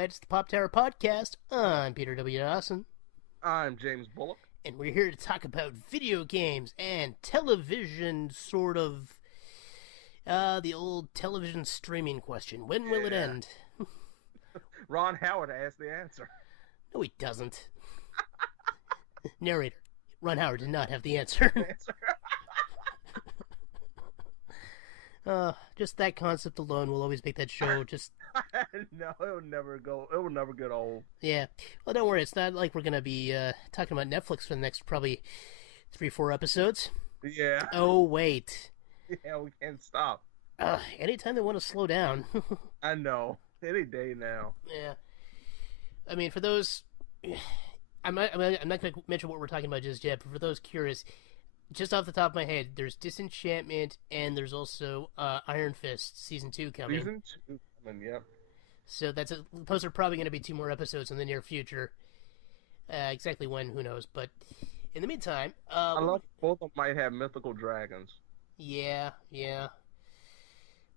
right, it's the Pop Tower Podcast. I'm Peter W. Dawson. I'm James Bullock. And we're here to talk about video games and television, sort of. The old television streaming question. When will it end? Ron Howard asked the answer. No, he doesn't. Narrator. Ron Howard did not have the answer. Just that concept alone will always make that show just... No, it will never get old. Yeah. Well, don't worry. It's not like we're going to be talking about Netflix for the next probably 3-4 episodes. Yeah. Oh, wait. Yeah, we can't stop. Anytime they want to slow down. I know. Any day now. Yeah. I mean, for those... I'm not going to mention what we're talking about just yet, but for those curious... Just off the top of my head, there's Disenchantment, and there's also Iron Fist Season 2 coming. Season 2 coming, yep. So those are probably going to be 2 more episodes in the near future. Exactly when, who knows. But in the meantime... Unless both of them might have mythical dragons. Yeah.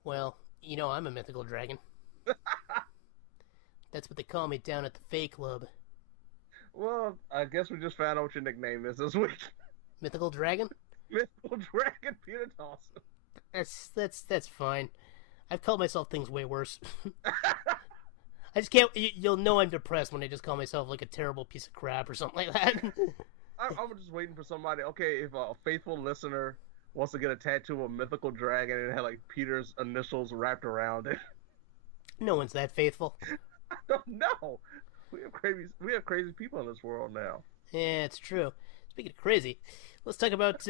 Well, you know I'm a mythical dragon. That's what they call me down at the Fae Club. Well, I guess we just found out what your nickname is this week. Mythical Dragon? Mythical Dragon Peter Dawson. That's fine. I've called myself things way worse. I just can't... You'll know I'm depressed when I just call myself like a terrible piece of crap or something like that. I'm just waiting for somebody... Okay, if a faithful listener wants to get a tattoo of a mythical dragon and it had like Peter's initials wrapped around it. No one's that faithful. I don't know. We have crazy people in this world now. Yeah, it's true. Speaking of crazy, let's talk about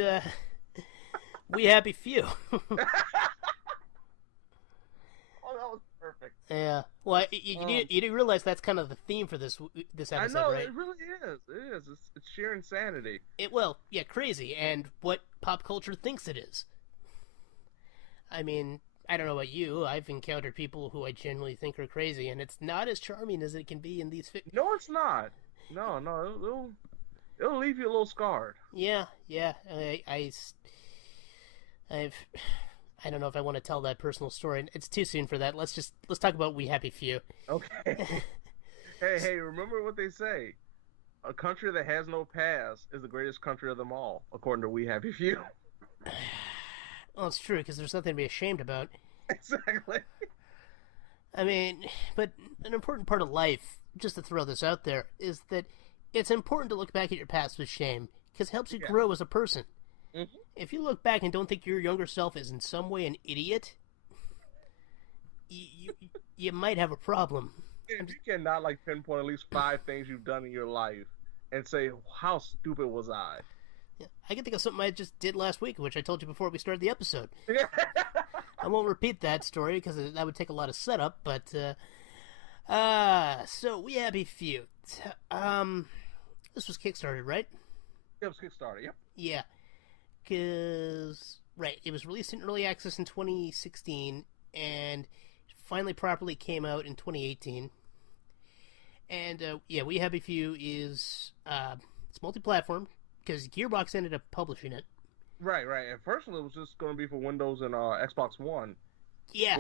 We Happy Few. Oh, that was perfect. Yeah. Well, you do realize that's kind of the theme for this episode, I know, right? it really is. It is. It's sheer insanity. Yeah, crazy, and what pop culture thinks it is. I mean, I don't know about you. I've encountered people who I genuinely think are crazy, and it's not as charming as it can be in these... No, it's not. No, it'll leave you a little scarred. Yeah. I don't know if I want to tell that personal story. It's too soon for that. Let's talk about We Happy Few. Okay. Hey, remember what they say. A country that has no past is the greatest country of them all, according to We Happy Few. Well, it's true, because there's nothing to be ashamed about. Exactly. I mean, but an important part of life, just to throw this out there, is that it's important to look back at your past with shame, because it helps you grow as a person. Mm-hmm. If you look back and don't think your younger self is in some way an idiot, you might have a problem. If you cannot pinpoint at least 5 things you've done in your life and say, how stupid was I? Yeah, I can think of something I just did last week, which I told you before we started the episode. I won't repeat that story because that would take a lot of setup, but so We Happy Few. This was Kickstarted, right? It was Kickstarter, yep. Yeah. Because, right, it was released in early access in 2016, and finally properly came out in 2018. And, We Happy Few is, it's multi-platform, because Gearbox ended up publishing it. Right. At first, it was just going to be for Windows and Xbox One. Yeah.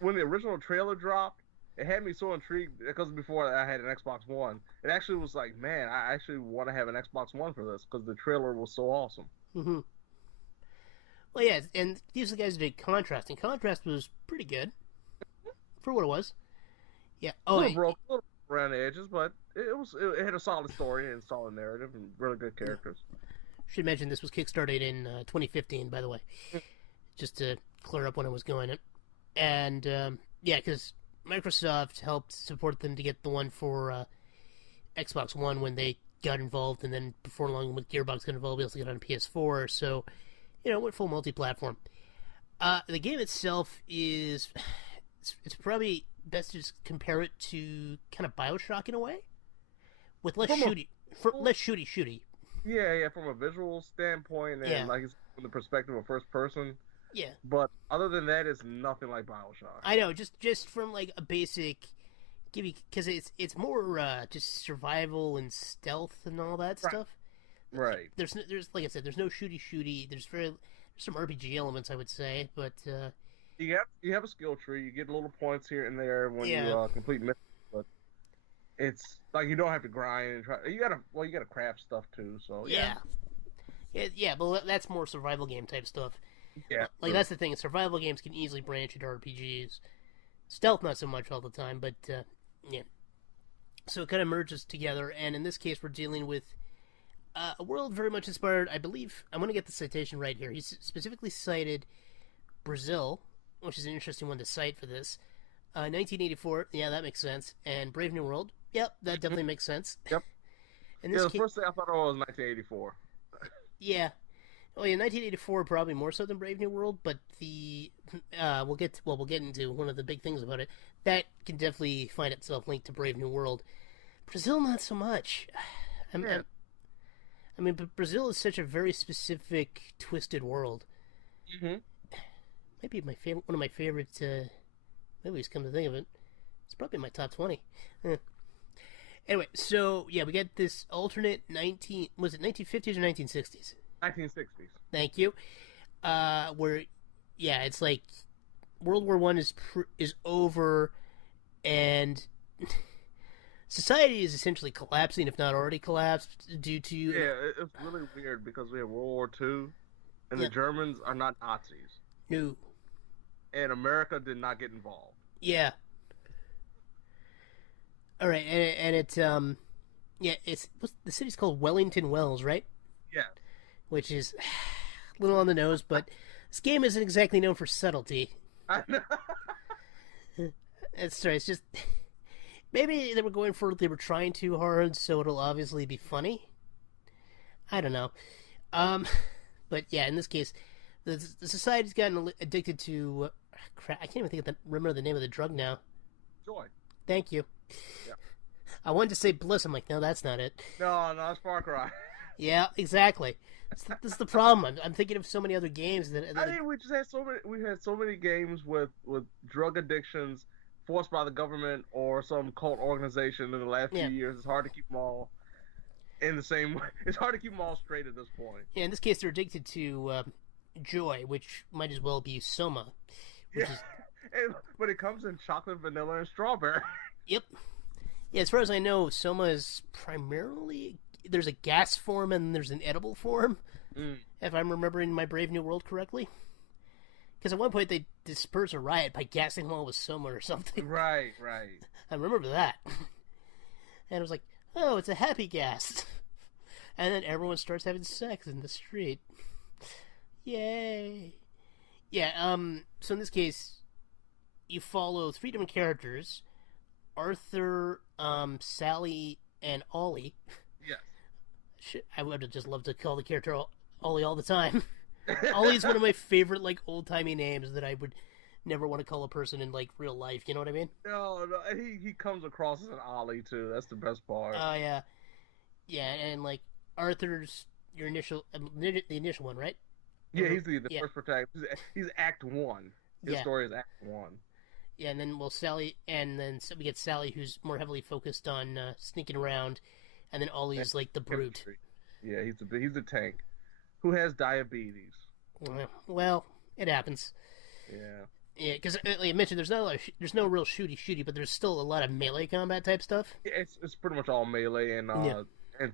When the original trailer dropped, it had me so intrigued, because before I had an Xbox One, it actually was like, man, I actually want to have an Xbox One for this, because the trailer was so awesome. Mm-hmm. Well, yeah, and these are the guys who did Contrast, and Contrast was pretty good for what it was. Yeah. Oh, a little around the edges, but it had a solid story and solid narrative and really good characters. Should mention this was kickstarted in 2015, by the way, just to clear up when it was going. And because Microsoft helped support them to get the one for Xbox One when they got involved, and then before long when Gearbox got involved, we also got on PS4, so, went full multi-platform. The game itself is, it's probably best to just compare it to kind of BioShock in a way, with less shooty. Yeah, from a visual standpoint, and it's from the perspective of first person. Yeah. But other than that, it's nothing like BioShock. I know, just from a basic... because it's more just survival and stealth and all that stuff. Right. There's like I said, there's no shooty. There's some RPG elements, I would say, but you have a skill tree. You get little points here and there when you complete missions, but it's like you don't have to grind and try. You gotta craft stuff too. So yeah, Yeah, but that's more survival game type stuff. yeah, Like true. that's the thing. Survival games can easily branch into RPGs. Stealth not so much all the time, but yeah. So it kind of merges together, and in this case, we're dealing with a world very much inspired. I believe I'm going to get the citation right here. He specifically cited Brazil, which is an interesting one to cite for this. 1984, yeah, that makes sense. And Brave New World, yep, that definitely makes sense. Yep. In Yeah, this the case, first thing I thought it was 1984. yeah, oh yeah, 1984 probably more so than Brave New World, but the we'll get into one of the big things about it. That can definitely find itself linked to Brave New World. Brazil, not so much. Yeah. I mean, but Brazil is such a very specific, twisted world. Hmm. Might be one of my favorite movies. Come to think of it, it's probably in my top 20. Anyway, so yeah, we got this alternate 1950s or 1960s? 1960s. Thank you. Where yeah, it's like World War One is over, and society is essentially collapsing, if not already collapsed, due to Yeah, it's really weird because we have World War II, and the yeah, Germans are not Nazis, no, and America did not get involved. yeah. All right, and it's yeah, the city's called Wellington Wells, right? Yeah. Which is a little on the nose, but this game isn't exactly known for subtlety. I know. It's sorry, it's just maybe they were trying too hard, so it'll obviously be funny. I don't know. Um, but yeah, in this case, the society's gotten addicted to crap. I can't even remember the name of the drug now. Joy. Thank you. Yeah. I wanted to say bliss. I'm like, no, that's not it. No, no, it's Far Cry. Yeah, exactly. This is the problem. I'm thinking of so many other games I mean, we just had so many. We had so many games with drug addictions forced by the government or some cult organization in the last few yeah. years. It's hard to keep them all in the same way. It's hard to keep them all straight at this point. Yeah, in this case, they're addicted to joy, which might as well be soma. Which Yeah, is but it comes in chocolate, vanilla, and strawberry. yep. Yeah, as far as I know, soma is primarily there's a gas form and there's an edible form. Mm. If I'm remembering my Brave New World correctly, because at one point they dispersed a riot by gassing them all with soma or something. Right, right. I remember that, and it was like, oh, it's a happy gas, and then everyone starts having sex in the street. Yay! Yeah. So in this case, you follow three different characters: Arthur, Sally, and Ollie. Yes. Shit, I would have just loved to call the character Ollie all the time. Ollie's one of my favorite, like, old-timey names that I would never want to call a person in, like, real life. You know what I mean? No, no, he comes across as an Ollie too. That's the best part. Oh, yeah. Yeah, and, like, Arthur's your the initial one, right? Yeah, he's the yeah. first protagonist. He's Act One. His story is Act One. Yeah, and then we get Sally, who's more heavily focused on sneaking around, and then Ollie's like the brute. Yeah, he's a tank who has diabetes. Well, it happens. Yeah. Yeah, because like I mentioned, there's no real shooty, but there's still a lot of melee combat type stuff. Yeah, it's pretty much all melee and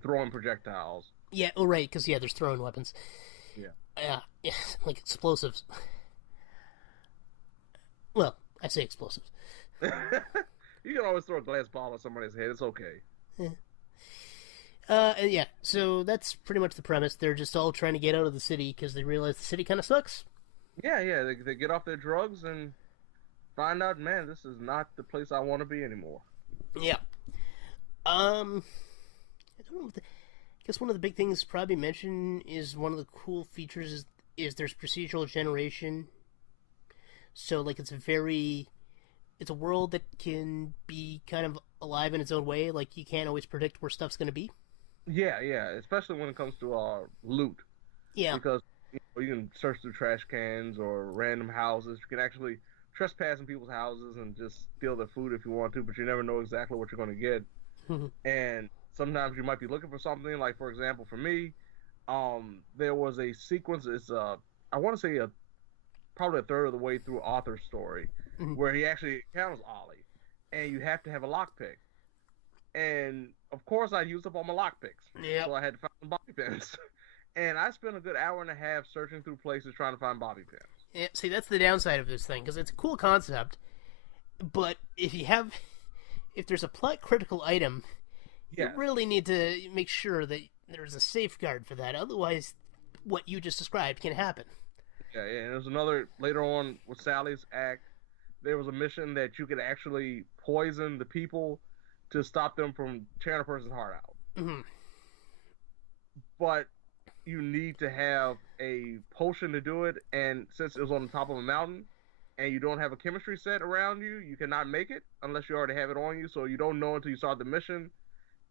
throwing projectiles. Yeah, oh right, because there's throwing weapons. Yeah. Yeah, like explosives. Well, I say explosives. You can always throw a glass ball at somebody's head. It's okay. Yeah. And yeah, so that's pretty much the premise. They're just all trying to get out of the city because they realize the city kind of sucks. Yeah. They get off their drugs and find out, man, this is not the place I want to be anymore. Yeah. I don't know. I guess one of the big things probably mentioned is one of the cool features is there's procedural generation. So like it's a world that can be kind of alive in its own way. Like you can't always predict where stuff's going to be. Yeah, especially when it comes to loot. Yeah. Because you can search through trash cans or random houses. You can actually trespass in people's houses and just steal their food if you want to, but you never know exactly what you're going to get. And sometimes you might be looking for something. Like for example, for me, there was a sequence. It's I want to say probably a third of the way through Arthur's story, where he actually encounters Ollie, and you have to have a lockpick. And of course, I used up all my lockpicks, Yep. so I had to find some bobby pins. And I spent a good hour and a half searching through places trying to find bobby pins. Yeah, see, that's the downside of this thing, because it's a cool concept, but if there's a plot critical item, you Yeah, really need to make sure that there's a safeguard for that. Otherwise, what you just described can happen. yeah. And there's another later on with Sally's act. There was a mission that you could actually poison the people to stop them from tearing a person's heart out. Hmm. But you need to have a potion to do it, and since it was on the top of a mountain, and you don't have a chemistry set around you, you cannot make it unless you already have it on you. So you don't know until you start the mission,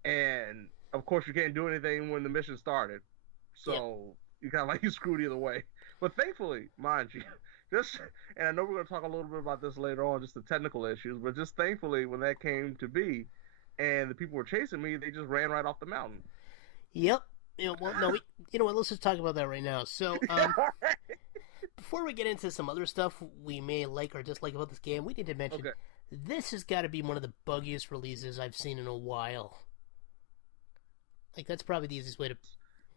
and of course you can't do anything when the mission started. Yep. So you kind of like you screwed either way. But thankfully, mind you, just and I know we're going to talk a little bit about this later on, just the technical issues. But just thankfully, when that came to be, and the people were chasing me, they just ran right off the mountain. Yep. Well, no, you know what? Let's just talk about that right now. So, before we get into some other stuff we may like or dislike about this game, we need to mention Okay. this has got to be one of the buggiest releases I've seen in a while. Like, that's probably the easiest way to.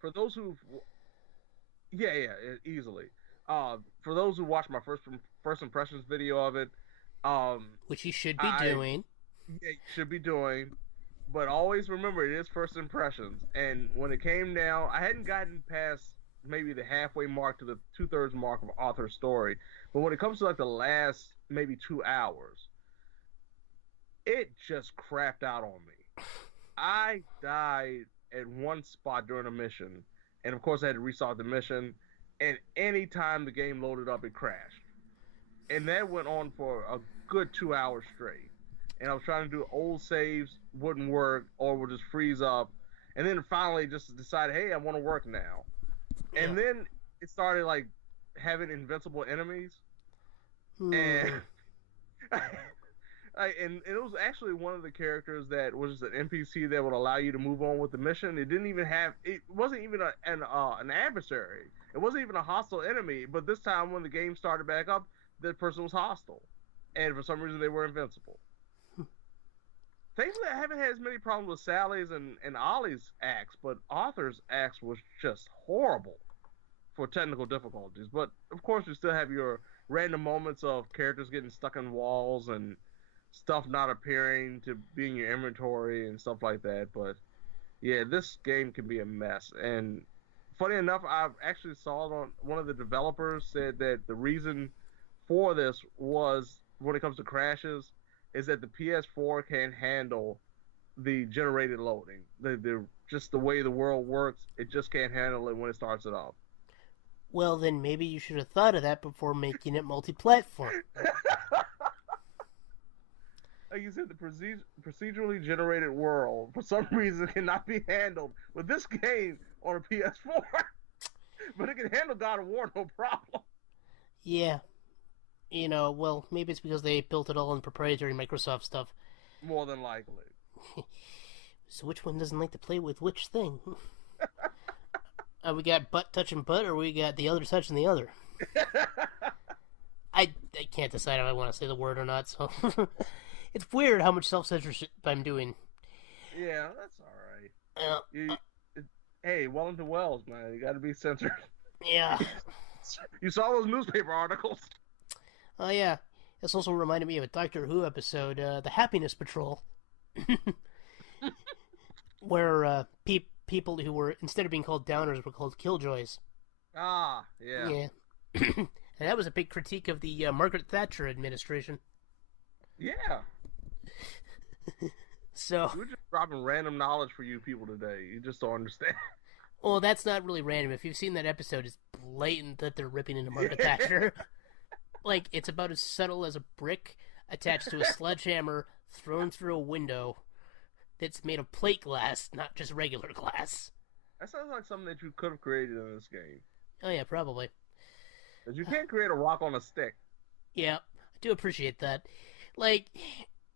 For those who, yeah, easily. For those who watched my first impressions video of it, Which you should be I doing. yeah, should be doing. But always remember, it is first impressions. And when it came down, I hadn't gotten past maybe the halfway mark to the 2/3 mark of Arthur's story. But when it comes to like the last maybe 2 hours, it just crapped out on me. I died at one spot during a mission, and of course I had to restart the mission. And any time the game loaded up, it crashed, and that went on for a good 2 hours straight. And I was trying to do old saves, wouldn't work, or would just freeze up. And then finally just decided, hey, I want to work now. Yeah. And then it started like having invincible enemies, Hmm. and and it was actually one of the characters that was just an NPC that would allow you to move on with the mission. It didn't even have, it wasn't even an adversary. It wasn't even a hostile enemy. But this time when the game started back up, that person was hostile, and for some reason they were invincible. Thankfully, I haven't had as many problems with Sally's and Ollie's axe, but Arthur's axe was just horrible for technical difficulties. But of course, you still have your random moments of characters getting stuck in walls and stuff not appearing to be in your inventory and stuff like that. But yeah, this game can be a mess. And funny enough, I've actually saw it on one of the developers said that the reason for this was when it comes to crashes is that the PS4 can't handle the generated loading. The just the way the world works, it just can't handle it when it starts it up. Well, then maybe you should have thought of that before making it multi-platform. Like you said, the procedurally generated world for some reason cannot be handled with this game on a PS4, but it can handle God of War no problem. Yeah. Well, maybe it's because they built it all on proprietary Microsoft stuff. More than likely. So which one doesn't like to play with which thing? We got butt touching butt, or we got the other touching the other. I can't decide if I want to say the word or not, so... It's weird how much self-censorship I'm doing. Yeah, that's all right. Uh, Hey, Wellington Wells, man, you got to be censored. yeah. You saw those newspaper articles. Oh, yeah. This also reminded me of a Doctor Who episode, The Happiness Patrol. Where people who were, instead of being called downers, were called killjoys. Ah, yeah. Yeah. And that was a big critique of the Margaret Thatcher administration. Yeah. So, We're just dropping random knowledge for you people today. You just don't understand. well, that's not really random. If you've seen that episode, it's blatant that they're ripping into Margaret Thatcher. Like, it's about as subtle as a brick attached to a sledgehammer thrown through a window that's made of plate glass, not just regular glass. That sounds like something that you could have created in this game. Oh, yeah, probably. Because you can't create a rock on a stick. Yeah, I do appreciate that. Like,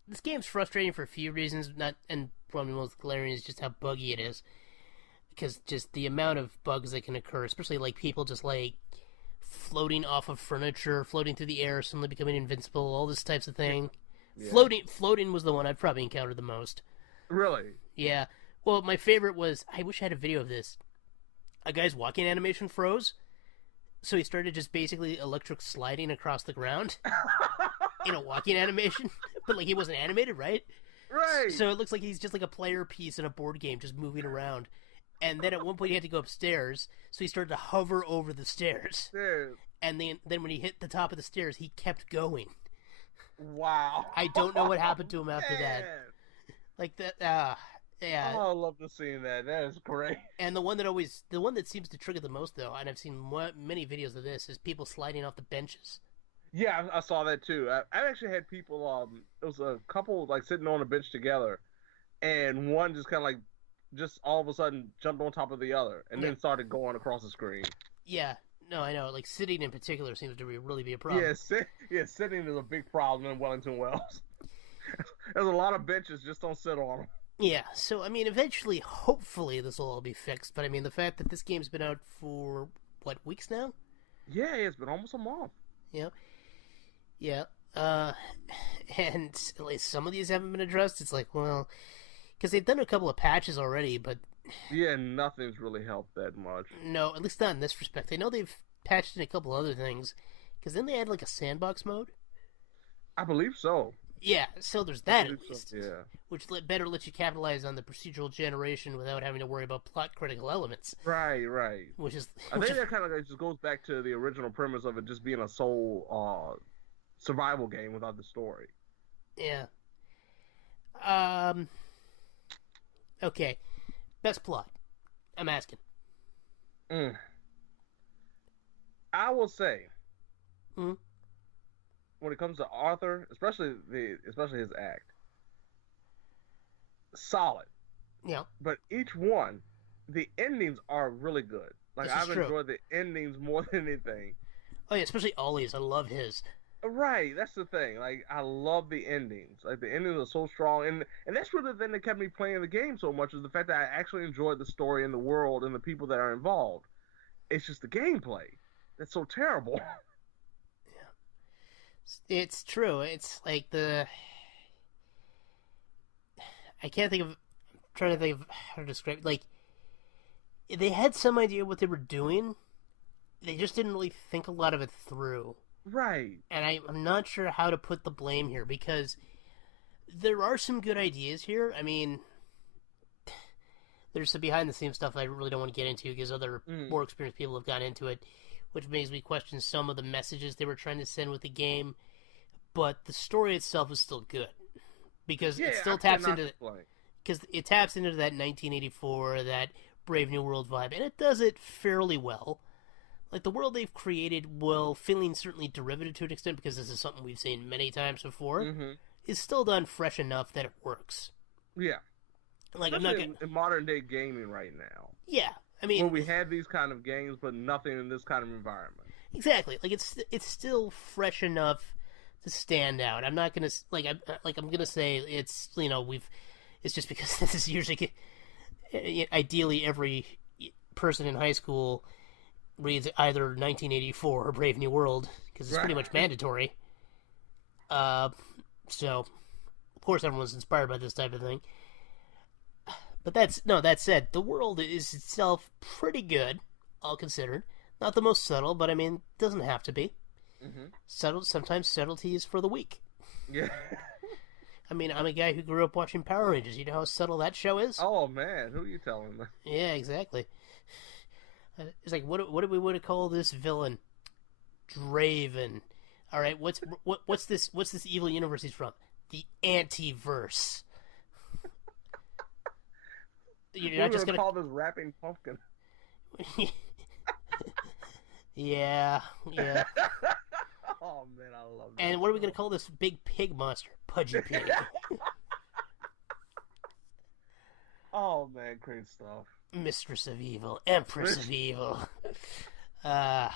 this game's frustrating for a few reasons, and probably the most glaring is just how buggy it is. Because just the amount of bugs that can occur, especially like people just like floating off of furniture, floating through the air, suddenly becoming invincible, all this types of thing. Yeah. Floating was the one I've probably encountered the most. Really? Yeah. Well, my favorite was, I wish I had a video of this. A guy's walking animation froze, so he started just basically electric sliding across the ground in a walking animation. But, like, he wasn't animated, right? Right. So it looks like he's just like a player piece in a board game just moving around. And then at one point he had to go upstairs, so he started to hover over the stairs. Dude. And then when he hit the top of the stairs, he kept going. Wow. I don't know what happened to him after that. Like that, yeah. Oh, I love to see that. That is great. And the one that seems to trigger the most, though, and I've seen many videos of this, is people sliding off the benches. Yeah, I saw that too. I actually had people. It was a couple like sitting on a bench together, and one just kind of like, just all of a sudden jumped on top of the other, and then started going across the screen. Yeah, no, I know. Like really in particular seems to really be a problem. Yeah, sitting is a big problem in Wellington Wells. There's a lot of benches, just don't sit on them. Yeah, so I mean, eventually, hopefully, this will all be fixed. But I mean, the fact that this game's been out for what, weeks now? Yeah, it's been almost a month. Yeah. Yeah, and at least some of these haven't been addressed. It's like, well, because they've done a couple of patches already, but yeah, nothing's really helped that much. No, at least not in this respect. I know they've patched in a couple other things, because then they had like a sandbox mode. I believe so. Yeah, so there's that at least, yeah. Which better lets you capitalize on the procedural generation without having to worry about plot critical elements. Right. Which is, I think that kind of just goes back to the original premise of it just being a sole survival game without the story. Yeah. Okay. Best plot. I'm asking. I will say, when it comes to Arthur, especially his act, solid. Yeah. But each one, the endings are really good. Like, I've enjoyed the endings more than anything. Oh yeah, especially Ollie's. I love his. Right, that's the thing. Like, I love the endings. Like, the endings are so strong, and that's really the thing that kept me playing the game so much, is the fact that I actually enjoyed the story and the world and the people that are involved. It's just the gameplay that's so terrible. Yeah, it's true. It's like I can't think of. I'm trying to think of how to describe. Like, they had some idea what they were doing. They just didn't really think a lot of it through. Right. And I'm not sure how to put the blame here, because there are some good ideas here. I mean, there's some behind-the-scenes stuff I really don't want to get into, because other more experienced people have gone into it, which makes me question some of the messages they were trying to send with the game. But the story itself is still good, because it still taps into that 1984, that Brave New World vibe, and it does it fairly well. Like, the world they've created, while feeling certainly derivative to an extent, because this is something we've seen many times before, is still done fresh enough that it works. Yeah. Like, especially in modern day gaming right now. Yeah, I mean, where we have these kind of games, but nothing in this kind of environment. Exactly. Like, it's still fresh enough to stand out. I'm not gonna I'm gonna say it's, it's just because this is usually, ideally every person in high school reads either 1984 or Brave New World, because it's pretty much mandatory. So, of course, everyone's inspired by this type of thing. But that said, the world is itself pretty good, all considered. Not the most subtle, but I mean, it doesn't have to be. Sometimes subtlety is for the weak. Yeah. I mean, I'm a guy who grew up watching Power Rangers. You know how subtle that show is? Oh, man. Who are you telling me? Yeah, exactly. It's like, what do we want to call this villain? Draven. All right, what's this evil universe he's from? The Antiverse. You're not just gonna call this rapping pumpkin. Yeah. Oh man, I love that. And what are we gonna call this big pig monster? Pudgy Pig. Oh man, great stuff. Mistress of Evil, Empress of Evil. I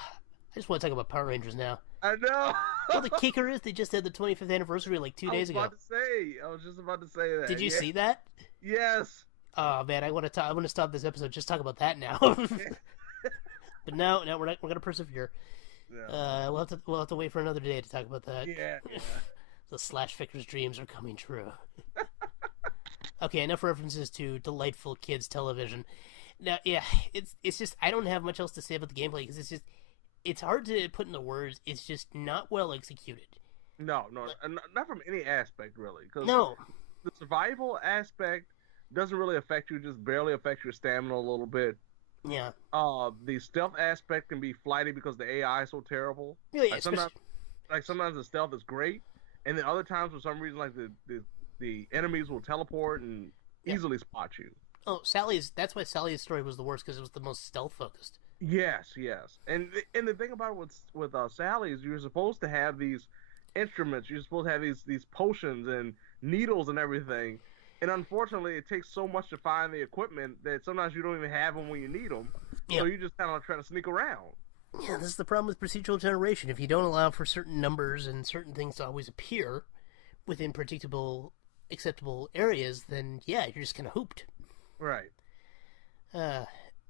just want to talk about Power Rangers now. I know. Well, the kicker is they just had the 25th anniversary like 2 days ago. I was just about to say that. Did you see that? Yes. Oh man, I want to stop this episode. Just talk about that now. But no, we're gonna persevere. Yeah. We'll have to wait for another day to talk about that. Yeah. The Slash Victor's dreams are coming true. Okay, enough references to delightful kids television. Now, yeah, it's just I don't have much else to say about the gameplay because it's hard to put into words. It's just not well executed. No, not from any aspect really. Because No. the survival aspect doesn't really affect you; just barely affects your stamina a little bit. Yeah. The stealth aspect can be flighty because the AI is so terrible. Yeah, Like sometimes the stealth is great, and then other times for some reason like the enemies will teleport and easily spot you. Oh, that's why Sally's story was the worst because it was the most stealth focused. Yes, and the thing about it with Sally is you're supposed to have these instruments. You're supposed to have these potions and needles and everything. And unfortunately, it takes so much to find the equipment that sometimes you don't even have them when you need them. Yep. So you just kind of try to sneak around. Yeah, this is the problem with procedural generation. If you don't allow for certain numbers and certain things to always appear within predictable, acceptable areas, then yeah, you're just kind of hooped. Right.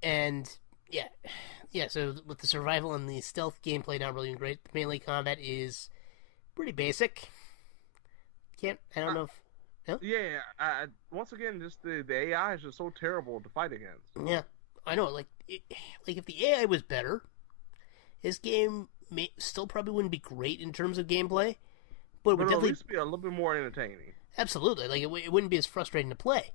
And yeah. So with the survival and the stealth gameplay not really great, the melee combat is pretty basic. I don't know if. No? Yeah, once again, just the AI is just so terrible to fight against. Yeah, I know. Like if the AI was better, this game still probably wouldn't be great in terms of gameplay, but it would definitely at least be a little bit more entertaining. Absolutely, like it wouldn't be as frustrating to play,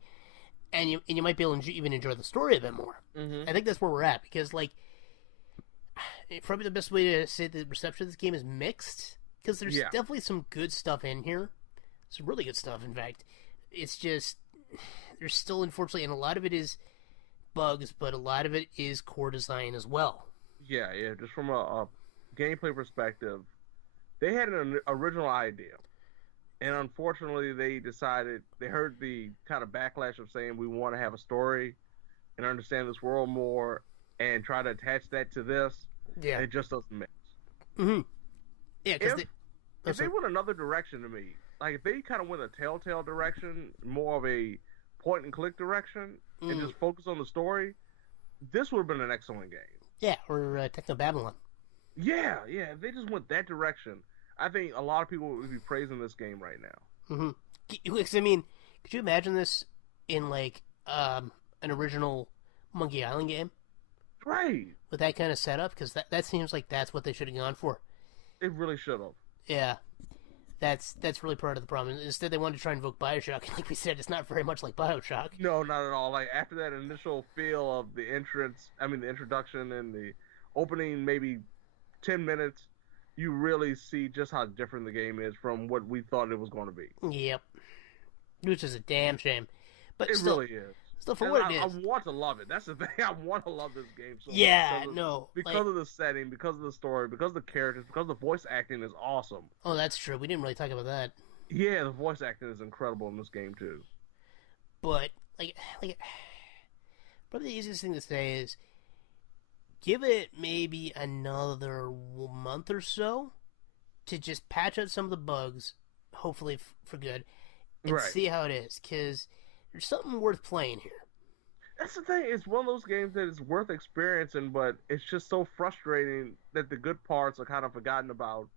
and you might be able to even enjoy the story a bit more. Mm-hmm. I think that's where we're at because like probably the best way to say the reception of this game is mixed because there's definitely some good stuff in here. Some really good stuff, in fact. It's just, there's still, unfortunately, and a lot of it is bugs, but a lot of it is core design as well. Yeah, just from a gameplay perspective, they had an original idea. And unfortunately, they heard the kind of backlash of saying we want to have a story and understand this world more and try to attach that to this. Yeah. It just doesn't mix. Mm-hmm. Yeah, because if they went another direction to me, like if they kind of went a Telltale direction, more of a point and click direction, and just focus on the story, this would have been an excellent game. Yeah, or Techno Babylon. Yeah, if they just went that direction, I think a lot of people would be praising this game right now. Mm-hmm. I mean, could you imagine this in like an original Monkey Island game? Right. With that kind of setup, because that seems like that's what they should have gone for. It really should have. Yeah. That's really part of the problem. Instead, they wanted to try and invoke Bioshock, and like we said, it's not very much like Bioshock. No, not at all. Like, after that initial feel of the introduction and the opening maybe 10 minutes, you really see just how different the game is from what we thought it was going to be. Yep. Which is a damn shame. But it really is. Still, for what it is. I want to love it. That's the thing. I want to love this game so much. Because of the setting, because of the story, because of the characters, because the voice acting is awesome. Oh, that's true. We didn't really talk about that. Yeah, the voice acting is incredible in this game, too. But, like, probably the easiest thing to say is give it maybe another month or so to just patch out some of the bugs, hopefully for good, and see how it is, because there's something worth playing here. That's the thing. It's one of those games that is worth experiencing, but it's just so frustrating that the good parts are kind of forgotten about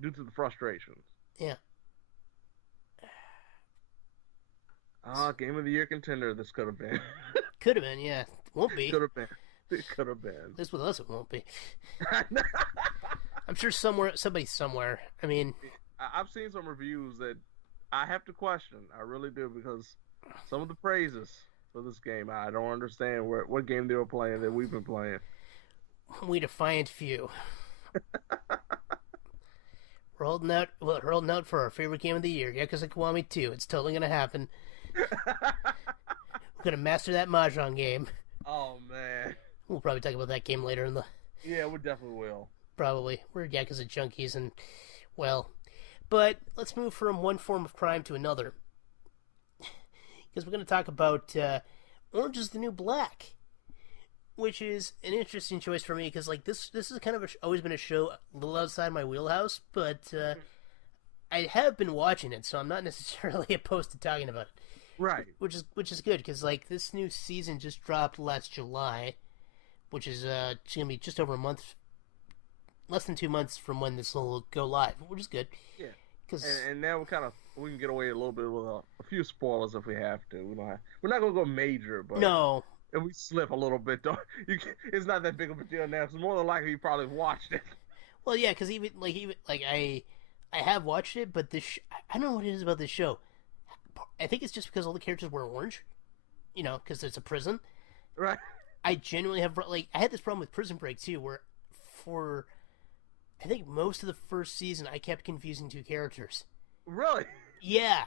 due to the frustrations. Yeah. Game of the Year contender this could have been. Could have been, yeah. Won't be. Could have been. It could have been. At least with us it won't be. I'm sure somebody somewhere. I mean... I've seen some reviews that I have to question. I really do, because some of the praises for this game, I don't understand what game they were playing that we've been playing. We defiant few. We're holding out for our favorite game of the year, Yakuza Kiwami 2. It's totally going to happen. We're going to master that Mahjong game. Oh, man. We'll probably talk about that game later in the... Yeah, we definitely will. Probably. We're Yakuza junkies and, well... But let's move from one form of crime to another. Because we're going to talk about Orange is the New Black. Which is an interesting choice for me, because like this is kind of always been a show a little outside my wheelhouse, but I have been watching it, so I'm not necessarily opposed to talking about it. Right. Which is good, because like this new season just dropped last July, which is going to be just over a month, less than 2 months from when this will go live, which is good. Yeah. and now we can get away a little bit with a few spoilers if we have to. We're not gonna go major, but no. If we slip a little bit, it's not that big of a deal now. So more than likely, you probably watched it. Well, yeah, because even I have watched it, but I don't know what it is about this show. I think it's just because all the characters wear orange, because it's a prison. Right. I genuinely have I had this problem with Prison Break too, where for I think most of the first season I kept confusing two characters. Really? Yeah.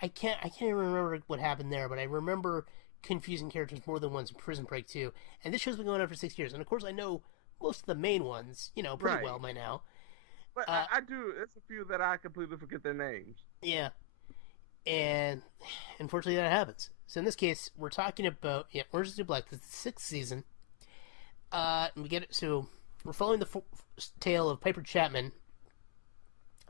I can't even remember what happened there, but I remember confusing characters more than once in Prison Break 2. And this show's been going on for 6 years. And of course I know most of the main ones, pretty well by now. But I do. There's a few that I completely forget their names. Yeah. And unfortunately that happens. So in this case, we're talking about Orange is the New Black. This is the 6th season. And we get it. So we're following the tale of Piper Chapman.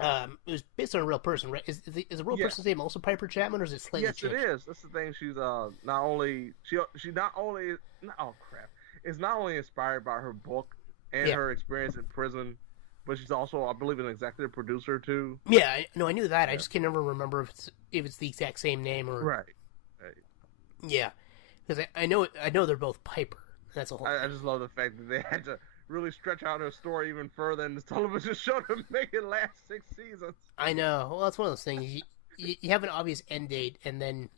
It was based on a real person, right? Is a real person's name also Piper Chapman, or is it slightly changed? Yes, it is. That's the thing. She's not only it's not only inspired by her book and her experience in prison, but she's also, I believe, an executive producer too. Yeah, I knew that. Yeah. I just can never remember if it's the exact same name or right. Yeah, because I know they're both Piper. That's a whole. I just love the fact that they had to really stretch out her story even further in the television show to make it last 6 seasons. I know. Well, that's one of those things. You have an obvious end date, and then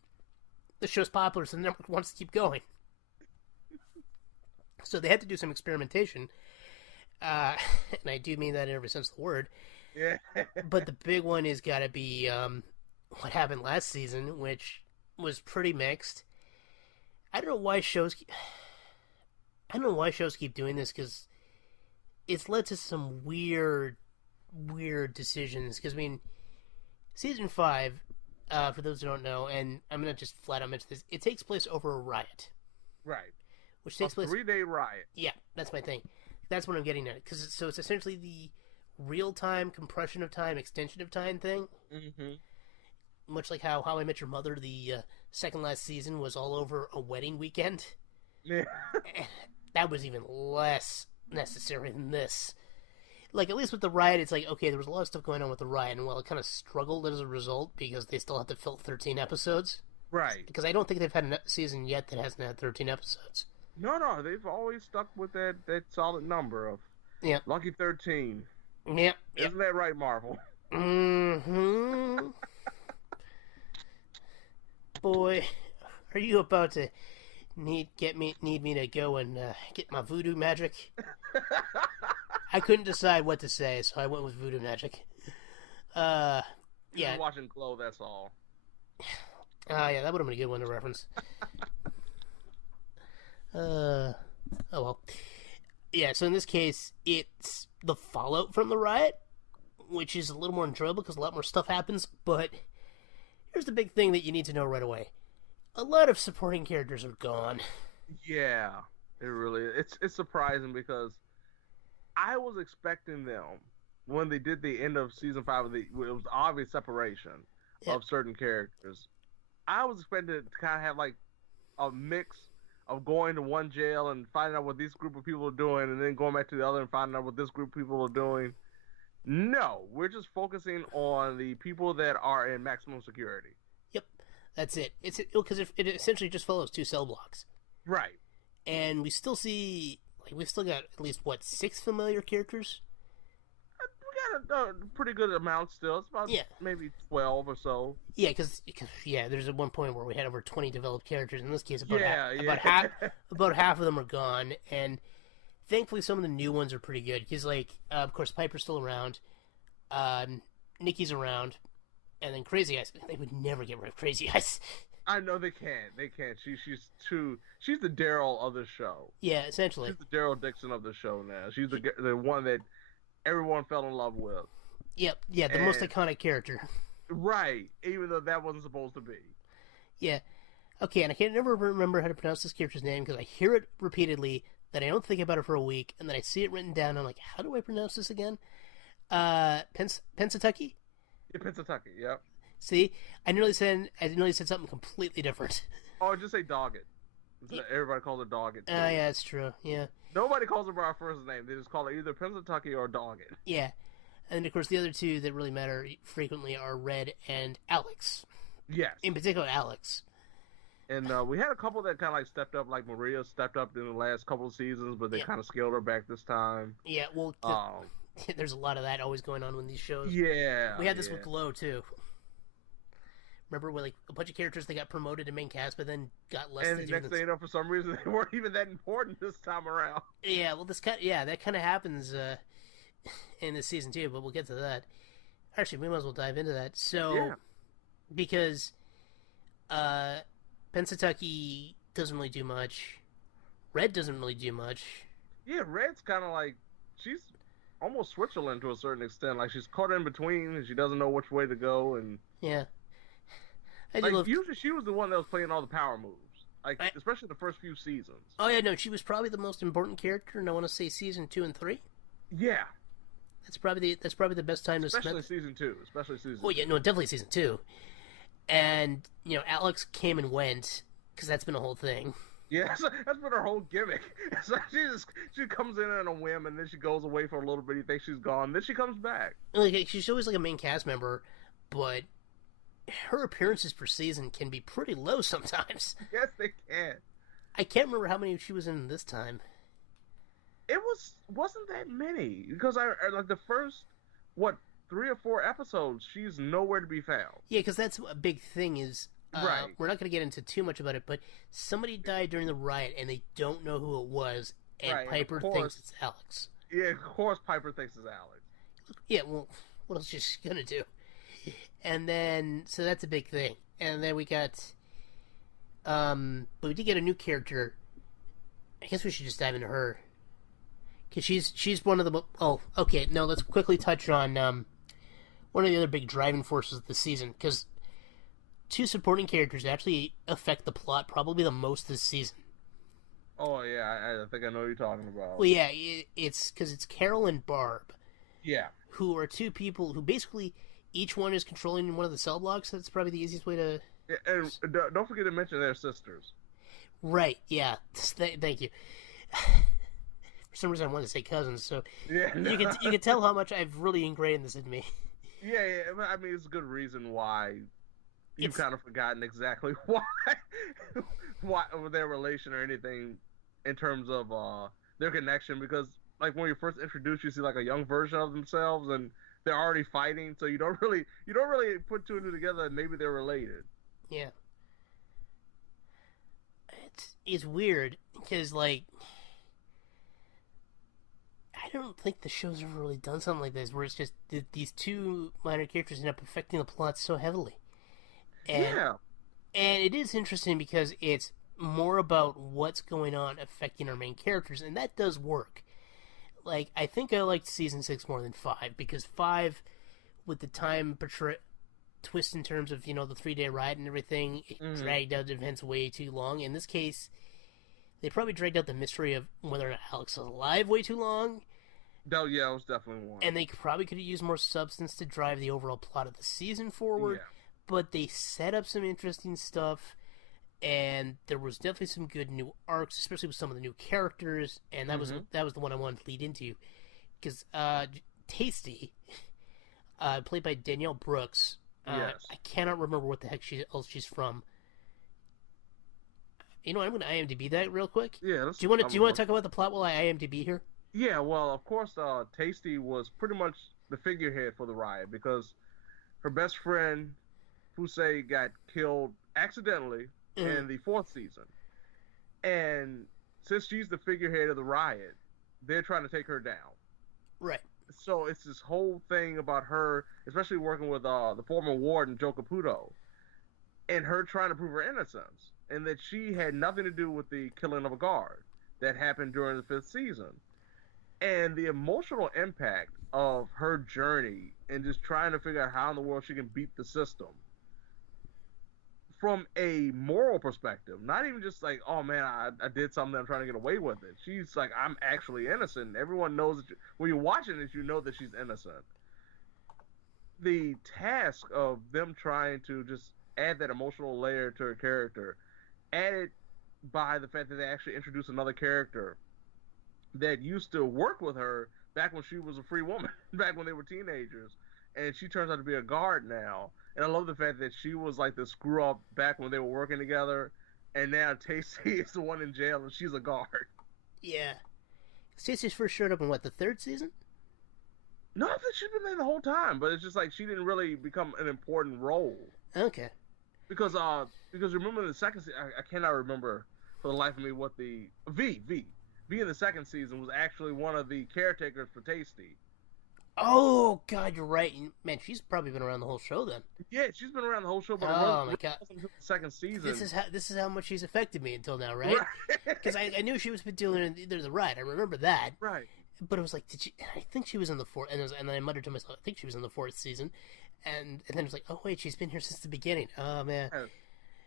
the show's popular, so the network wants to keep going. So they had to do some experimentation, and I do mean that in every sense of the word. Yeah. But the big one is got to be what happened last season, which was pretty mixed. I don't know why shows keep doing this, because it's led to some weird decisions. Because, Season 5, for those who don't know, and I'm going to just flat out mention this, it takes place over a riot. Right. Which takes place... 3-day riot. Yeah, that's my thing. That's what I'm getting at. So it's essentially the real-time, compression of time, extension of time thing. Mm-hmm. Much like how I Met Your Mother, the second last season, was all over a wedding weekend. Yeah. That was even less necessary than this. Like, at least with the riot, it's like, okay, there was a lot of stuff going on with the riot, and it kind of struggled as a result because they still have to fill 13 episodes. Right. Because I don't think they've had a season yet that hasn't had 13 episodes. No, they've always stuck with that solid number of lucky 13. Yeah. Isn't that right, Marvel? Mm-hmm. Boy, are you about to need me to go and get my voodoo magic? I couldn't decide what to say, so I went with voodoo magic. You're watching Glow, that's all. Yeah, that would have been a good one to reference. Oh well. Yeah, so in this case, it's the fallout from the riot, which is a little more enjoyable because a lot more stuff happens, but here's the big thing that you need to know right away. A lot of supporting characters are gone. Yeah, it really is. It's surprising because I was expecting them, when they did the end of season 5, it was obvious separation of certain characters. I was expecting it to kind of have like a mix of going to one jail and finding out what this group of people are doing, and then going back to the other and finding out what this group of people are doing. No, we're just focusing on the people that are in maximum security. Yep, that's it. It's because it essentially just follows 2 cell blocks. Right. And we still see, we've still got at least, 6 familiar characters? We got a pretty good amount still. It's about maybe 12 or so. Yeah, because there's at one point where we had over 20 developed characters. In this case, about half of them are gone, and thankfully some of the new ones are pretty good. Because, of course, Piper's still around, Nikki's around, and then Crazy Eyes. They would never get rid of Crazy Eyes. I know they can't. They can't. She's the Daryl of the show. Yeah, essentially. She's the Daryl Dixon of the show now. She's the one that everyone fell in love with. Yep. Yeah, the most iconic character. Right. Even though that wasn't supposed to be. Yeah. Okay, and I can never remember how to pronounce this character's name because I hear it repeatedly, then I don't think about it for a week, and then I see it written down, and I'm like, how do I pronounce this again? Pensatucky? Yeah, Pensatucky, yep. See, I nearly said something completely different. Oh, just say Doggett. Everybody calls her Doggett. Yeah, that's true. Yeah. Nobody calls her by her first name. They just call her either Pensatucky or Doggett. Yeah. And of course, the other two that really matter frequently are Red and Alex. Yes. In particular, Alex. And we had a couple that kind of like stepped up, like Maria stepped up in the last couple of seasons, but they kind of scaled her back this time. Yeah, well, there's a lot of that always going on with these shows. Yeah. We had this with Glow, too. Remember, when like a bunch of characters they got promoted to main cast, but then got less. And the next thing you know, for some reason, they weren't even that important this time around. Yeah, well, that kind of happens in this season too. But we'll get to that. Actually, we might as well dive into that. So, because Pensatucky doesn't really do much, Red doesn't really do much. Yeah, Red's kind of like she's almost Switzerland to a certain extent. Like she's caught in between, and she doesn't know which way to go. And yeah. Usually she was the one that was playing all the power moves, especially the first few seasons. Oh yeah, no, she was probably the most important character, and I want to say season 2 and 3. Yeah, that's probably the best time especially season 2. Oh yeah, no, definitely season 2. And Alex came and went because that's been a whole thing. Yeah, that's been her whole gimmick. So she comes in on a whim, and then she goes away for a little bit. You think she's gone, then she comes back. Like she's always like a main cast member, but her appearances per season can be pretty low sometimes. Yes, they can. I can't remember how many she was in this time. It wasn't that many because I like the first 3 or 4 episodes. She's nowhere to be found. Yeah, because that's a big thing. Is right. We're not going to get into too much about it, but somebody died during the riot, and they don't know who it was, and right, Piper thinks it's Alex. Yeah, of course Piper thinks it's Alex. Yeah, well, what else is she gonna do? And then, so that's a big thing. And then we got, but we did get a new character. I guess we should just dive into her. Because she's one of the, okay, no, let's quickly touch on, one of the other big driving forces of the season. Because 2 supporting characters actually affect the plot probably the most this season. Oh, yeah, I think I know what you're talking about. Well, yeah, it's because it's Carol and Barb. Yeah. Who are 2 people who basically... Each one is controlling one of the cell blocks. That's probably the easiest way to... Yeah, and don't forget to mention they're sisters. Right, yeah. Thank you. For some reason I wanted to say cousins, so... Yeah, no. You can tell how much I've really ingrained this in me. Yeah, I mean, it's a good reason why you've kind of forgotten exactly why their relation or anything in terms of their connection, because, like, when you first introduced, you see, like, a young version of themselves, and... They're already fighting, so you don't really put 2 and 2 together, and maybe they're related. Yeah. It's weird, because, like, I don't think the show's ever really done something like this, where it's just these 2 minor characters end up affecting the plot so heavily. And it is interesting because it's more about what's going on affecting our main characters, and that does work. Like, I think I liked season 6 more than 5, because 5, with the time twist in terms of, the 3-day riot and everything, it dragged out events way too long. In this case, they probably dragged out the mystery of whether or not Alex is alive way too long. Oh, yeah, it was definitely one. And they probably could have used more substance to drive the overall plot of the season forward. Yeah. But they set up some interesting stuff, and there was definitely some good new arcs, especially with some of the new characters, and that was the one I wanted to lead into, because Tasty, played by Danielle Brooks, yes. I cannot remember what the heck else she's from. I'm going to IMDb that real quick. Yeah. Do you want to talk about the plot while I IMDb here? Yeah. Well, of course, Tasty was pretty much the figurehead for the riot, because her best friend Fusei got killed accidentally. In the 4th season. And since she's the figurehead of the riot, they're trying to take her down. Right. So it's this whole thing about her, especially working with the former warden, Joe Caputo, and her trying to prove her innocence, and that she had nothing to do with the killing of a guard that happened during the 5th season. And the emotional impact of her journey and just trying to figure out how in the world she can beat the system. From a moral perspective, not even just like, oh man, I did something, I'm trying to get away with it. She's like, I'm actually innocent. Everyone knows that when you're watching this, you know that she's innocent. The task of them trying to just add that emotional layer to her character, added by the fact that they actually introduced another character that used to work with her back when she was a free woman, back when they were teenagers, and she turns out to be a guard now. And I love the fact that she was like the screw up back when they were working together, and now Tacy is the one in jail and she's a guard. Yeah. Stacey's first showed up in what, the third season? No, I think she's been there the whole time, but it's just like she didn't really become an important role. Okay. Because remember in the second season, I cannot remember for the life of me what the V in the second season was actually one of the caretakers for Tasty. Oh God, you're right. Man, she's probably been around the whole show then. Yeah, she's been around the whole show, but oh my God, the second season. This is how much she's affected me until now, right? Because I knew she was doing either the ride. I remember that. Right. But it was like, did she? I think she was in the fourth, and then I muttered to myself, I think she was in the fourth season, and then it was like, oh wait, she's been here since the beginning. Oh man. Yeah.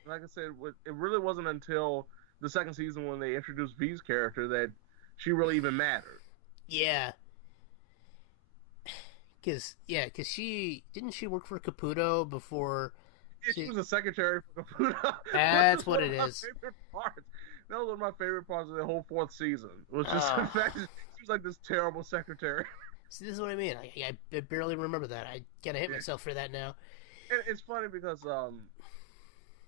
Like I said, it really wasn't until the second season when they introduced V's character that she really even mattered. Yeah. Because she work for Caputo before. Yeah, she was a secretary for Caputo. That's what it is. That was one of my favorite parts of the whole fourth season. Was just the fact that she was like this terrible secretary. See, this is what I mean. I barely remember that. I gotta hit myself for that now. And it's funny because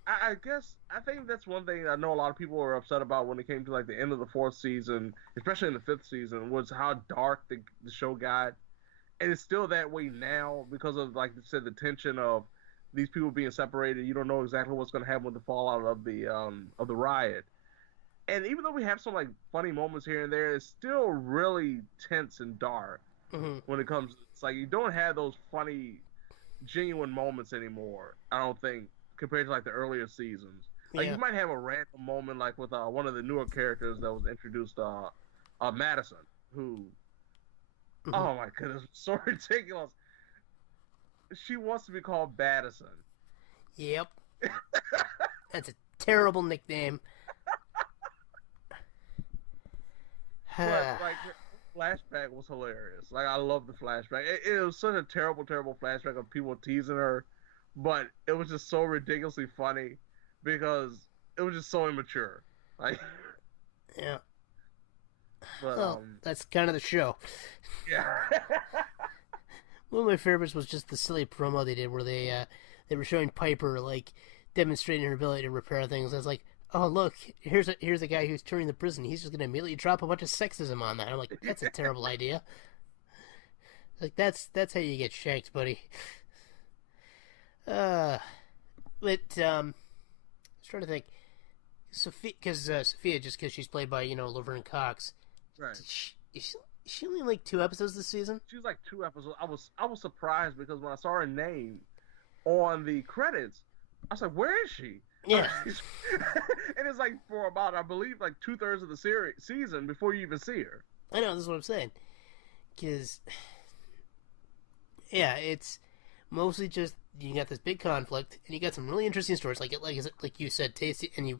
I guess I think that's one thing I know a lot of people were upset about when it came to like the end of the fourth season, especially in the fifth season, was how dark the show got. And it's still that way now because of, like you said, the tension of these people being separated. You don't know exactly what's going to happen with the fallout of the riot. And even though we have some like funny moments here and there, it's still really tense and dark when it comes. It's like you don't have those funny, genuine moments anymore. I don't think compared to like the earlier seasons. Like you might have a random moment like with one of the newer characters that was introduced, Madison, who. Oh my goodness, so ridiculous. She wants to be called Baddison. Yep. That's a terrible nickname. But like her flashback was hilarious. Like I love the flashback. It was such a terrible flashback of people teasing her, but it was just so ridiculously funny because it was just so immature. Like yeah. But, well, that's kind of the show. Yeah. One of my favorites was just the silly promo they did where they were showing Piper like demonstrating her ability to repair things. I was like, oh look, here's a guy who's touring the prison. He's just gonna immediately drop a bunch of sexism on that. I'm like, that's a terrible idea. Like that's how you get shanked, buddy. But I was trying to think. Sophia, just because she's played by Laverne Cox. Right. Is she only like 2 episodes this season? She was like 2 episodes. I was surprised because when I saw her name on the credits, I was like, "Where is she?" Yeah. And it's like for about, I believe, like 2/3 of the season before you even see her. I know, this is what I'm saying. Because, yeah, it's mostly just you got this big conflict, and you got some really interesting stories, like you said, Tasty, and you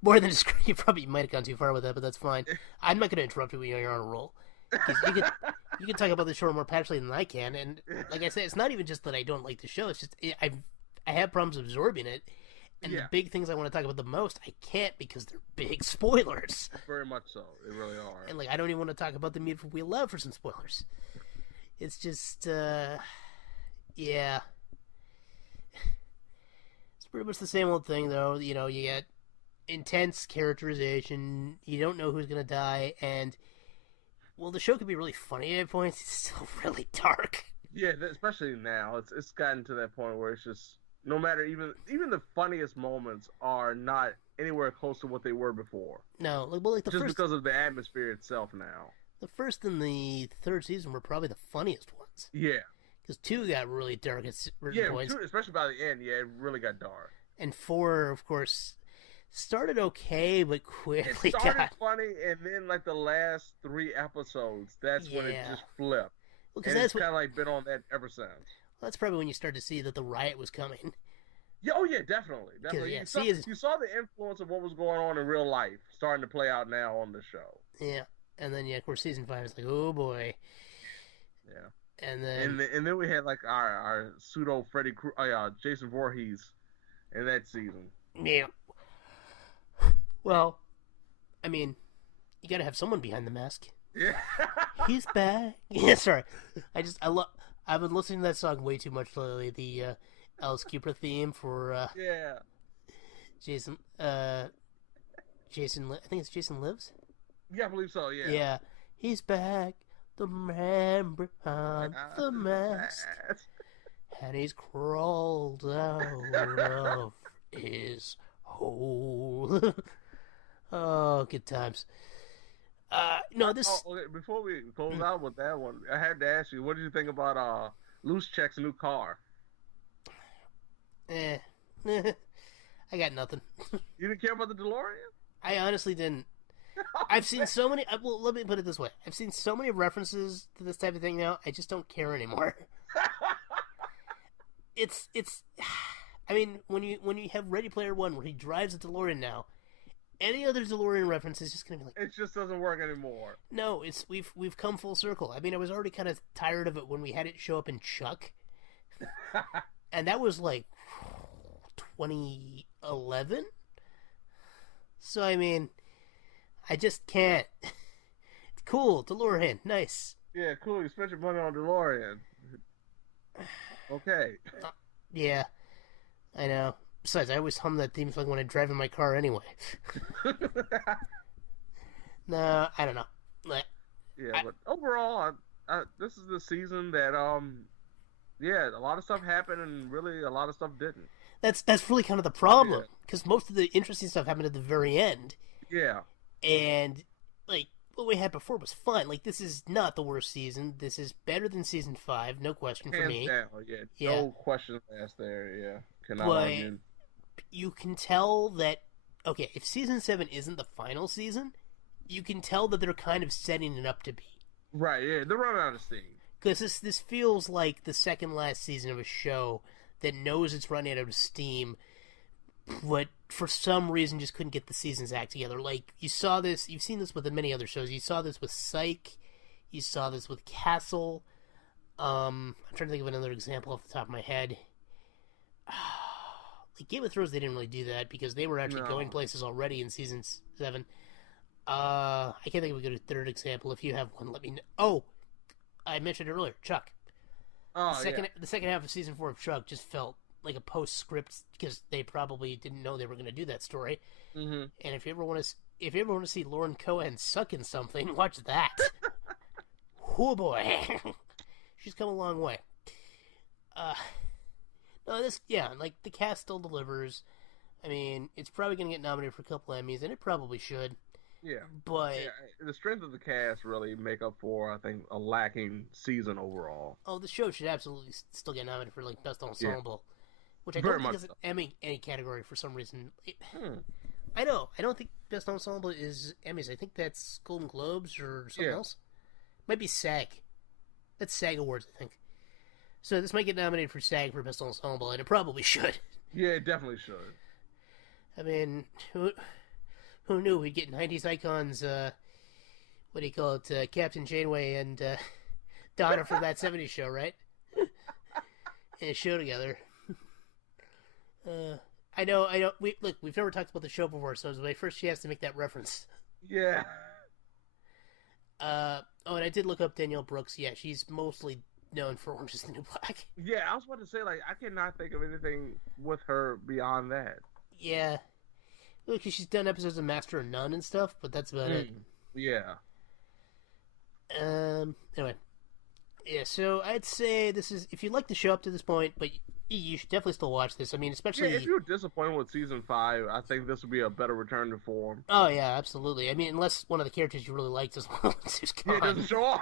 more than just you probably might have gone too far with that, but that's fine. I'm not going to interrupt you when you're on a roll. You can talk about the show more passionately than I can, and like I said, it's not even just that I don't like the show. It's just I have problems absorbing it, and the big things I want to talk about the most, I can't because they're big spoilers. Very much so, they really are. And like I don't even want to talk about the Beautiful We Love for some spoilers. It's just, yeah. It's pretty much the same old thing, though. You get intense characterization. You don't know who's going to die, and well, the show can be really funny at points. It's still really dark. Yeah, especially now. It's gotten to that point where it's just no matter even the funniest moments are not anywhere close to what they were before. No, just because of the atmosphere itself now. The first and the third season were probably the funniest ones. Yeah. Because 2 got really dark at certain points. 2, especially by the end, it really got dark. And 4, of course, started okay, but quickly it started funny, and then like the last 3 episodes, that's when it just flipped. Well, and it's kind of like been on that ever since. Well, that's probably when you start to see that the riot was coming. Yeah, oh yeah, definitely. Yeah, you saw the influence of what was going on in real life starting to play out now on the show. Yeah, and then of course season 5 is like, oh boy. Yeah. And then we had like our pseudo Jason Voorhees in that season. Yeah. Well, I mean, you got to have someone behind the mask. Yeah. He's back. Yeah, sorry. I've been listening to that song way too much lately. The Alice Cooper theme for Yeah. Jason. I think it's Jason Lives. Yeah, I believe so. Yeah. Yeah, he's back. The man behind the mask, and he's crawled out of his hole. Oh, good times. No, this. Oh, okay, before we close out with that one, I had to ask you, what did you think about Loose Check's new car? Eh. I got nothing. You didn't care about the DeLorean? I honestly didn't. I've seen so many. Well, let me put it this way: I've seen so many references to this type of thing now. I just don't care anymore. It's. I mean, when you have Ready Player One, where he drives a DeLorean now, any other DeLorean reference is just gonna be like, it just doesn't work anymore. No, we've come full circle. I mean, I was already kind of tired of it when we had it show up in Chuck, and that was like 2011. So I mean, I just can't. It's cool, DeLorean, nice. Yeah, cool. You spent your money on DeLorean. Okay. Yeah, I know. Besides, I always hum that theme song when I drive in my car anyway. No, I don't know. But overall, this is the season that yeah, a lot of stuff happened and really a lot of stuff didn't. That's really kind of the problem, because most of the interesting stuff happened at the very end. Yeah. And like what we had before was fun. Like, this is not the worst season. This is better than season 5, no question for me. Down, yeah. No question asked there. Yeah, cannot argue. You can tell that, okay, if season 7 isn't the final season, you can tell that they're kind of setting it up to be. Right, yeah, they're running out of steam. Because this feels like the second last season of a show that knows it's running out of steam, but for some reason just couldn't get the season's act together. Like, you've seen this with many other shows. You saw this with Psych, you saw this with Castle. I'm trying to think of another example off the top of my head. Like Game of Thrones, they didn't really do that because they were actually going places already in season 7. I can't think of a good third example. If you have one, let me know. Oh, I mentioned it earlier, Chuck. The second half of season 4 of Chuck just felt like a postscript because they probably didn't know they were going to do that story. Mm-hmm. And if you ever want to see Lauren Cohan suck in something, watch that. Oh boy, she's come a long way. No, like the cast still delivers. I mean, it's probably going to get nominated for a couple Emmys, and it probably should. Yeah, but the strength of the cast really make up for, I think, a lacking season overall. Oh, the show should absolutely still get nominated for like best ensemble, which I don't think is an Emmy any category for some reason. I know. I don't think best ensemble is Emmys. I think that's Golden Globes or something else. Might be SAG. That's SAG Awards, I think. So this might get nominated for SAG for best ensemble, and it probably should. Yeah, it definitely should. I mean, who knew we'd get 90s icons, what do you call it, Captain Janeway and Donna from That 70s Show, right? In a show together. I know, we've never talked about the show before, so it was my first chance to make that reference. Yeah. And I did look up Danielle Brooks. Yeah, she's mostly known for Orange is the New Black. Yeah, I was about to say, like, I cannot think of anything with her beyond that. Yeah. Because she's done episodes of Master of None and stuff, but that's about it. Yeah. Anyway. Yeah, so I'd say this is, if you like the show up to this point, but you should definitely still watch this. I mean, especially... Yeah, if you're disappointed with season 5, I think this would be a better return to form. Oh, yeah, absolutely. I mean, unless one of the characters you really liked is one of the who's gone. Yeah, it doesn't show up.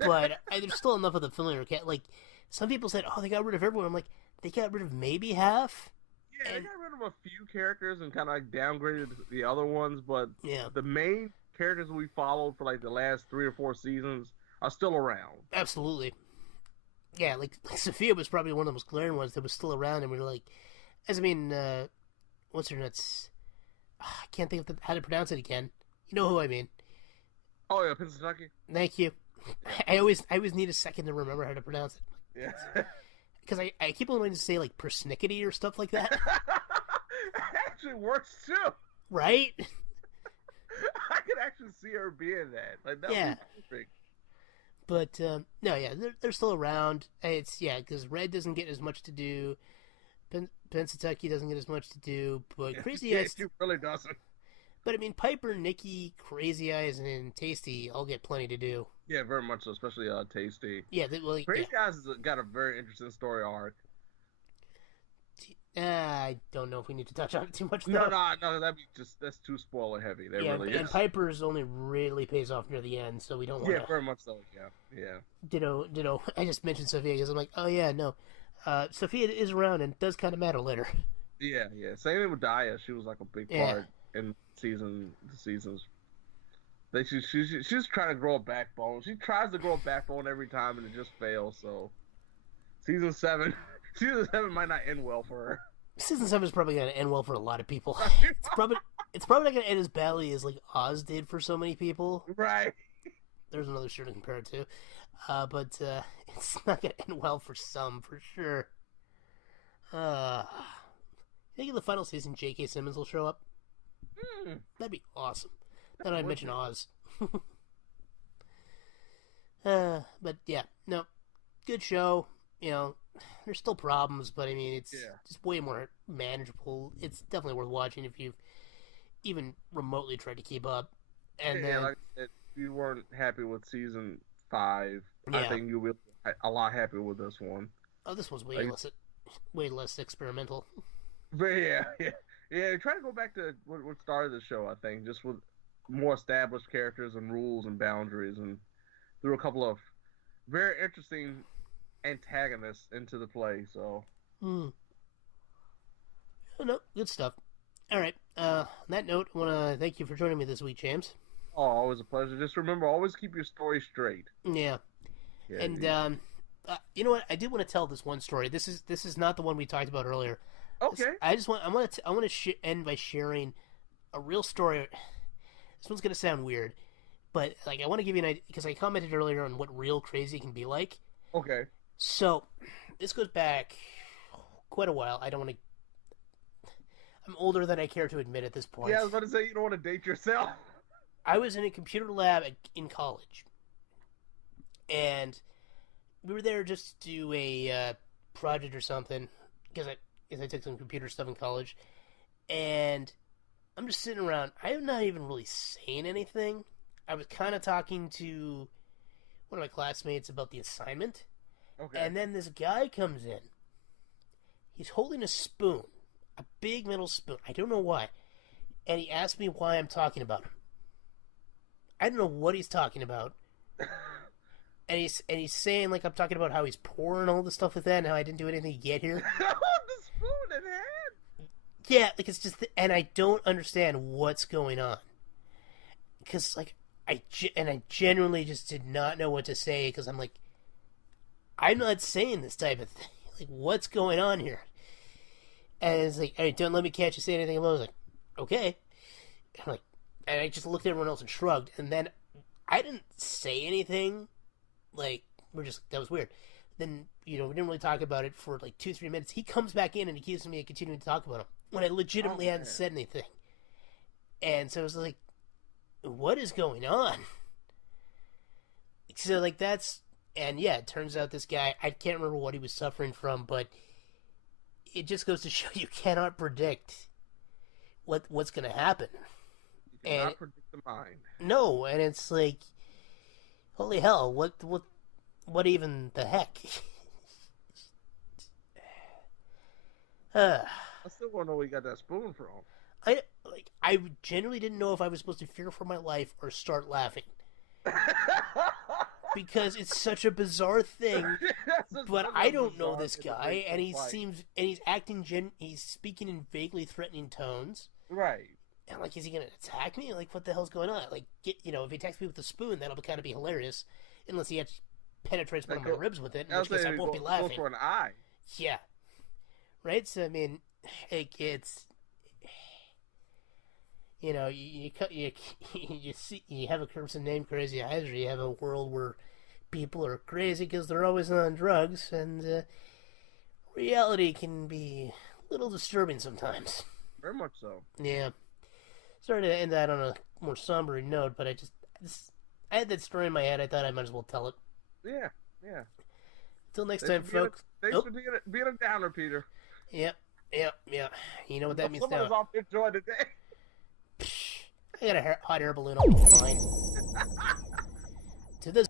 But there's still enough of the familiar cat. Like, some people said, oh, they got rid of everyone. I'm like, they got rid of maybe half? Yeah, they got rid of a few characters and kind of like downgraded the other ones, but the main characters we followed for like the last 3 or 4 seasons are still around. Absolutely. Yeah, like Sophia was probably one of the most glaring ones that was still around, and we were like, what's her nuts? I can't think of how to pronounce it again. You know who I mean. Oh, yeah, Pennsylvania. Thank you. I always need a second to remember how to pronounce it. Yeah. Because I keep wanting to say, like, persnickety or stuff like that. It actually works, too. Right? I could actually actually see her being that. Like that Yeah. would be perfect. But no, yeah, they're still around. It's because Red doesn't get as much to do. Pensatucky doesn't get as much to do, but Crazy Yeah, Eyes. she really doesn't. But I mean, Piper, Nikki, Crazy Eyes, and Tasty all get plenty to do. Yeah, very much so, especially Tasty. Yeah, well, Crazy Eyes has got a very interesting story arc. I don't know if we need to touch on it too much. Though. No, that's too spoiler heavy. That really is. And Piper's only really pays off near the end, so we don't want to. Yeah, very much so. Yeah. Ditto. I just mentioned Sophia because I'm like, oh yeah, no. Sophia is around and does kind of matter later. Yeah. Same thing with Daya. She was like a big part in the seasons. She's trying to grow a backbone. She tries to grow a backbone every time, and it just fails. So, season 7 might not end well for her. Season 7 is probably going to end well for a lot of people. It's probably not going to end as badly as like Oz did for so many people. Right. There's another show to compare it to, but it's not going to end well for some, for sure. I think in the final season, J.K. Simmons will show up. That'd be awesome. Then I'd mention Oz. But yeah, no, good show. You know, there's still problems, but I mean, it's just way more manageable. It's definitely worth watching if you've even remotely tried to keep up. And then, like if you weren't happy with season 5, I think you'll be a lot happier with this one. Oh, this one's way less experimental. But yeah. Try to go back to what started the show. I think just with more established characters and rules and boundaries, and threw a couple of very interesting antagonists into the play. So, no, good stuff. All right. On that note, I want to thank you for joining me this week, James. Oh, always a pleasure. Just remember, always keep your story straight. Yeah. And you know what? I did want to tell this one story. This is not the one we talked about earlier. Okay. I want to end by sharing a real story. This one's gonna sound weird, but like I want to give you an idea because I commented earlier on what real crazy can be like. Okay. So this goes back quite a while. I'm older than I care to admit at this point. Yeah, I was about to say you don't want to date yourself. I was in a computer lab in college, and we were there just to do a project or something because I took some computer stuff in college, and I'm just sitting around. I'm not even really saying anything. I was kind of talking to one of my classmates about the assignment, and then this guy comes in. He's holding a spoon, a big metal spoon. I don't know why, and he asked me why I'm talking about him. I don't know what he's talking about. And he's saying like I'm talking about how he's poor and all this stuff with that, and how I didn't do anything to get here. The spoon in hand. Yeah, like it's just, and I don't understand what's going on, because like I genuinely just did not know what to say because I'm like, I'm not saying this type of thing. Like, what's going on here? And it's like, hey, don't let me catch you say anything. I was like, okay. And I just looked at everyone else and shrugged, and then I didn't say anything. Like, that was weird. Then, we didn't really talk about it for like 2-3 minutes. He comes back in and accuses me of continuing to talk about him when I legitimately hadn't said anything. And so I was like, what is going on? So, like, and yeah, it turns out this guy, I can't remember what he was suffering from, but it just goes to show you cannot predict what's going to happen. You cannot predict the mind. No, and it's like, holy hell, what even the heck? I still want to know where you got that spoon from. I genuinely didn't know if I was supposed to fear for my life or start laughing. Because it's such a bizarre thing, but I don't know this guy, and he's acting he's speaking in vaguely threatening tones. Right. And like, is he gonna attack me? Like, what the hell's going on? Like, if he attacks me with a spoon, that'll kind of be hilarious, unless he actually penetrates one of my ribs with it, in which case I won't be laughing. Go for an eye. Yeah. Right. So I mean, it's you have a person named Crazy Eyes, or you have a world where people are crazy because they're always on drugs, and reality can be a little disturbing sometimes. Very much so. Yeah. sorry to end that on a more somber note, but I had that story in my head. I thought I might as well tell it. Yeah. Until next time, folks. Thanks for being a downer, Peter. Yep. You know what that means now. Someone's off their joy today. I got a hot air balloon. I'll be fine. To this.